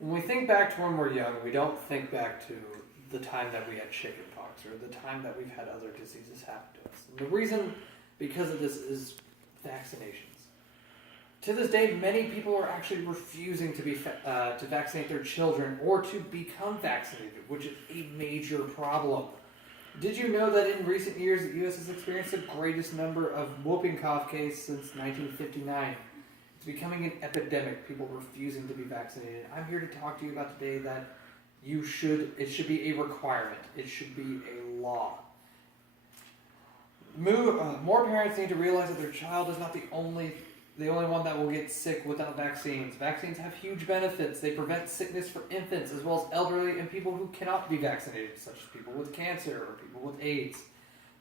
When we think back to when we're young, we don't think back to the time that we had chickenpox or the time that we've had other diseases happen to us. And the reason because of this is vaccinations. To this day, many people are actually refusing to vaccinate their children or to become vaccinated, which is a major problem. Did you know that in recent years, the U.S. has experienced the greatest number of whooping cough cases since 1959? It's becoming an epidemic, people refusing to be vaccinated. I'm here to talk to you about today that it should be a requirement. It should be a law. More parents need to realize that their child is not the only one that will get sick without vaccines. Vaccines have huge benefits. They prevent sickness for infants as well as elderly and people who cannot be vaccinated, such as people with cancer or people with AIDS.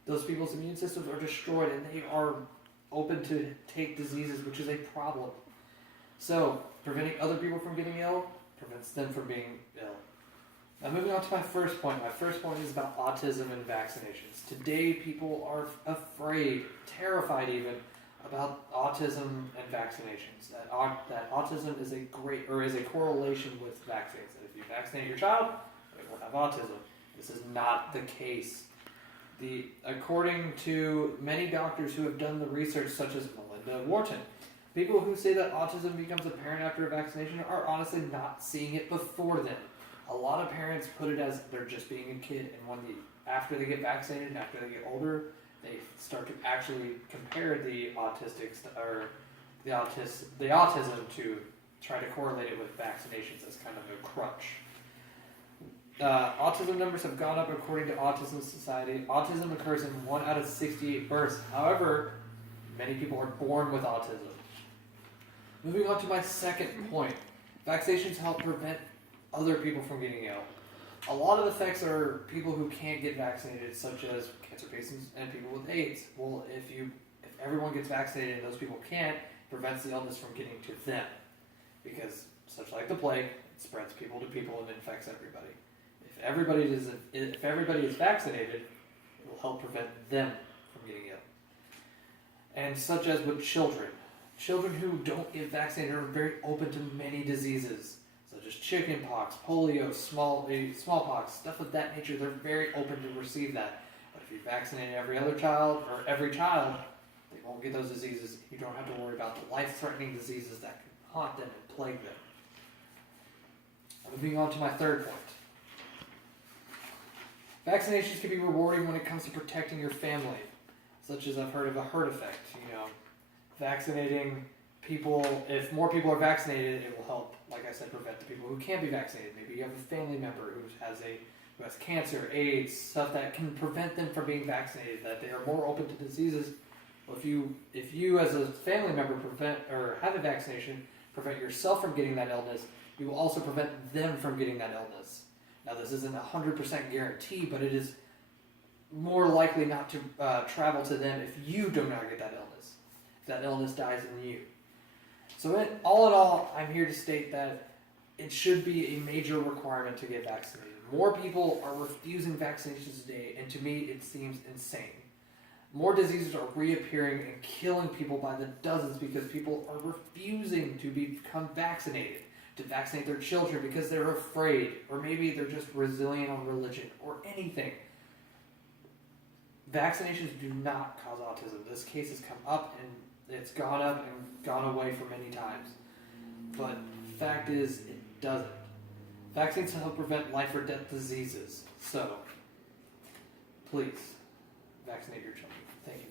Those people's immune systems are destroyed and they are open to take diseases, which is a problem. So, preventing other people from getting ill prevents them from being ill. Now, moving on to my first point. My first point is about autism and vaccinations. Today, people are afraid, terrified even, about autism and vaccinations. That autism is a correlation with vaccines. That if you vaccinate your child, they will have autism. This is not the case. According to many doctors who have done the research, such as Melinda Wharton, people who say that autism becomes apparent after a vaccination are honestly not seeing it before then. A lot of parents put it as they're just being a kid, and after they get vaccinated and after they get older, they start to actually compare the autism to try to correlate it with vaccinations as kind of a crutch. Autism numbers have gone up according to Autism Society. Autism occurs in 1 out of 68 births. However, many people are born with autism. Moving on to my second point. Vaccinations help prevent other people from getting ill. A lot of effects are people who can't get vaccinated, such as cancer patients and people with AIDS. Well, if everyone gets vaccinated and those people can't, it prevents the illness from getting to them. Because, such like the plague, it spreads people to people and infects everybody. If everybody is vaccinated, it will help prevent them from getting ill. And such as with children. Children who don't get vaccinated are very open to many diseases, such as chickenpox, polio, smallpox, stuff of that nature. They're very open to receive that. But if you vaccinate every child, they won't get those diseases. You don't have to worry about the life-threatening diseases that can haunt them and plague them. Moving on to my third point. Vaccinations can be rewarding when it comes to protecting your family, such as I've heard of a herd effect. Vaccinating people, if more people are vaccinated, it will help, like I said, prevent the people who can't be vaccinated. Maybe you have a family member who has cancer, AIDS, stuff that can prevent them from being vaccinated, that they are more open to diseases. Well, if you as a family member have a vaccination, prevent yourself from getting that illness, you will also prevent them from getting that illness. Now, this isn't a 100% guarantee, but it is more likely not to travel to them if you do not get that illness. If that illness dies in you. So all in all, I'm here to state that it should be a major requirement to get vaccinated. More people are refusing vaccinations today, and to me, it seems insane. More diseases are reappearing and killing people by the dozens because people are refusing to become vaccinated, to vaccinate their children because they're afraid, or maybe they're just resilient on religion, or anything. Vaccinations do not cause autism. This case has come up and it's gone up and gone away for many times. But the fact is, it doesn't. Vaccines help prevent life or death diseases. So, please, vaccinate your children. Thank you.